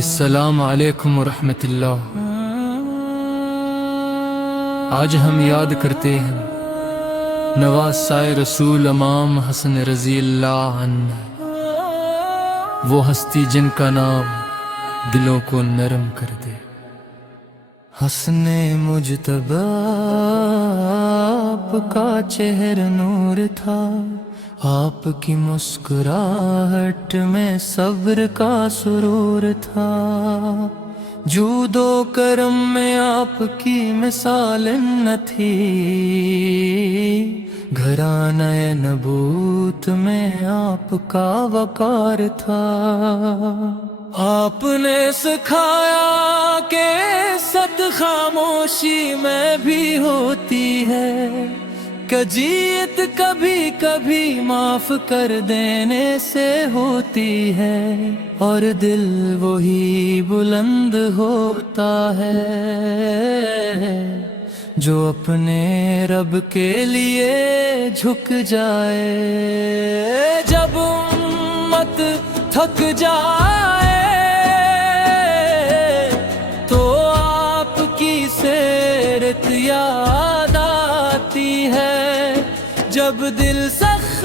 السلام علیکم ورحمۃ اللہ۔ آج ہم یاد کرتے ہیں نواسۂ رسول امام حسن رضی اللہ عنہ، وہ ہستی جن کا نام دلوں کو نرم کر دے۔ حسن مجتبی آپ کا چہر نور تھا، آپ کی مسکراہٹ میں صبر کا سرور تھا، جود و کرم میں آپ کی مثال نہ تھی، گھرانہ نبوت میں آپ کا وقار تھا۔ آپ نے سکھایا کہ ست خاموشی میں بھی ہوتی ہے، کجیت کبھی کبھی معاف کر دینے سے ہوتی ہے، اور دل وہی بلند ہوتا ہے جو اپنے رب کے لیے جھک جائے۔ جب امت تھک جائے تو آپ کی سیرت یاد آتی ہے، جب دل سخت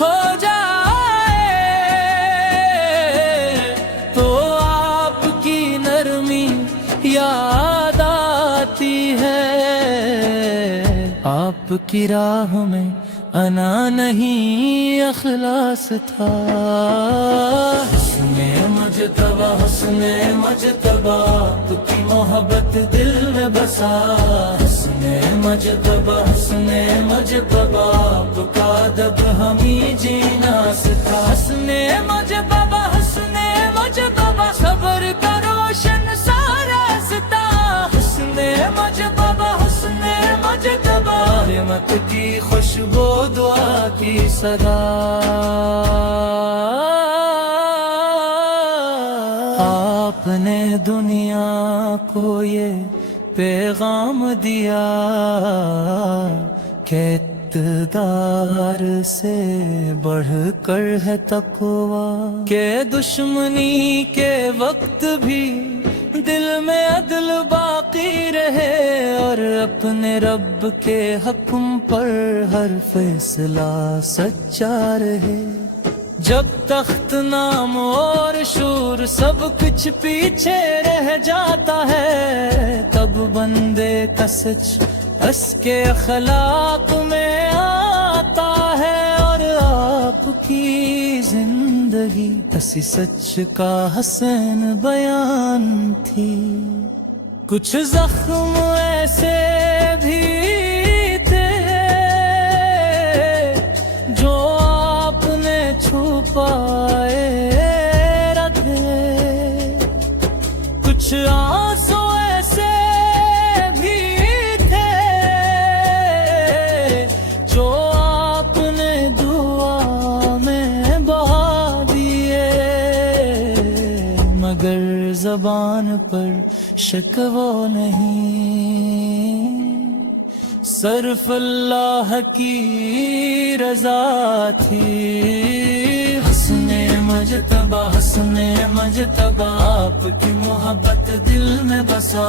ہو جائے تو آپ کی نرمی یاد آتی ہے۔ آپ کی راہ میں انا نہیں اخلاص تھا، حسن مجتبی حسن مجتبی آپ کی محبت دل میں بسا، حسن مجتبی حسن مجتبی آپ کا ادب ہمیں جینا سکھا، حسن مجتبی حسن مجتبی صبر کا روشن سارا ستا، حسن مجتبی حسن مجتبی رحمت کی خوشبو دعا کی صدا۔ آپ نے دنیا کو یہ پیغام دیا کہ اقتدار سے بڑھ کر ہے تقویٰ، کہ دشمنی کے وقت بھی دل میں عدل باقی رہے، اور اپنے رب کے حکم پر ہر فیصلہ سچا رہے۔ جب تخت نام اور شور سب کچھ پیچھے رہ جاتا ہے، تب بندے کا سچ اس کے اخلاق میں آتا ہے، اور آپ کی زندگی اسی سچ کا حسین بیان تھی۔ کچھ زخم ایسے بھی تھے جو آپ نے چھپائے رکھے، کچھ آنسو ایسے بھی تھے جو آپ نے دعا میں بہا دیے، مگر زبان پر شکوہ نہیں، صرف اللہ کی رضا تھی۔ حسن مجتبی حسن مجتبی آپ کی محبت دل میں بسا،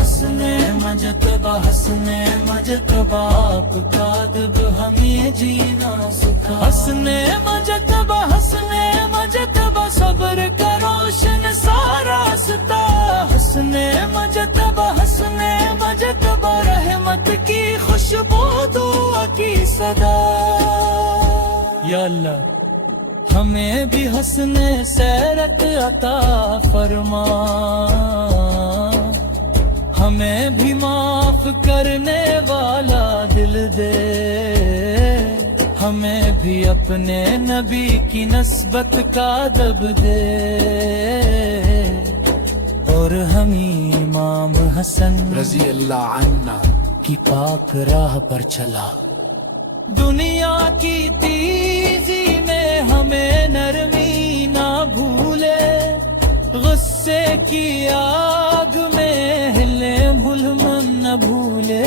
حسن مجتبی حسن مجتبی آپ کا ادب ہمیں جینا سکھا، حسن مجتبی حسن مجتبی صبر کا روشن سارا ستا، حسن مجتبی حسن مجتبی رحمت کی خوشبو دعا کی صدا۔ یا اللہ ہمیں بھی حسن سیرت عطا فرما، ہمیں بھی معاف کرنے والا دل دے، ہمیں بھی اپنے نبی کی نسبت کا ادب دے، اور ہمیں امام حسن رضی اللہ عنہ کی پاک راہ پر چلا۔ دنیا کی تیزی میں ہمیں نرمی نہ بھولے، غصے کی آگ میں ہلے بھول من نہ بھولے،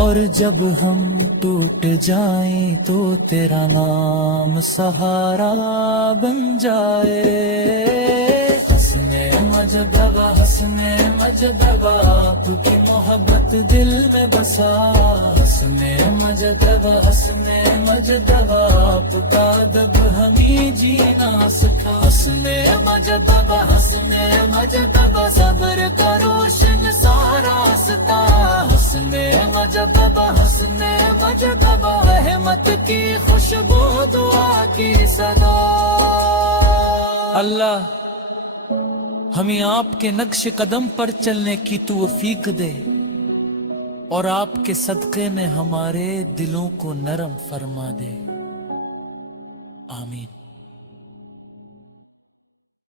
اور جب ہم ٹوٹ جائیں تو تیرا نام سہارا بن جائے. حسنے مجدبا حسنے مجدبا آپ کی محبت دل میں بسا. حسنے مجدبا حسنے مجدبا آپ کا ادب ہمیں جینا سکھا. حسنے مجدبا حسنے مجدبا صبر کا روشن سارا ستا. حسنے مجدبا حسنے مجدبا رحمت کی خوشبو دعا کی صدا. اللہ ہمیں آپ کے نقش قدم پر چلنے کی توفیق دے اور آپ کے صدقے میں ہمارے دلوں کو نرم فرما دے. آمین.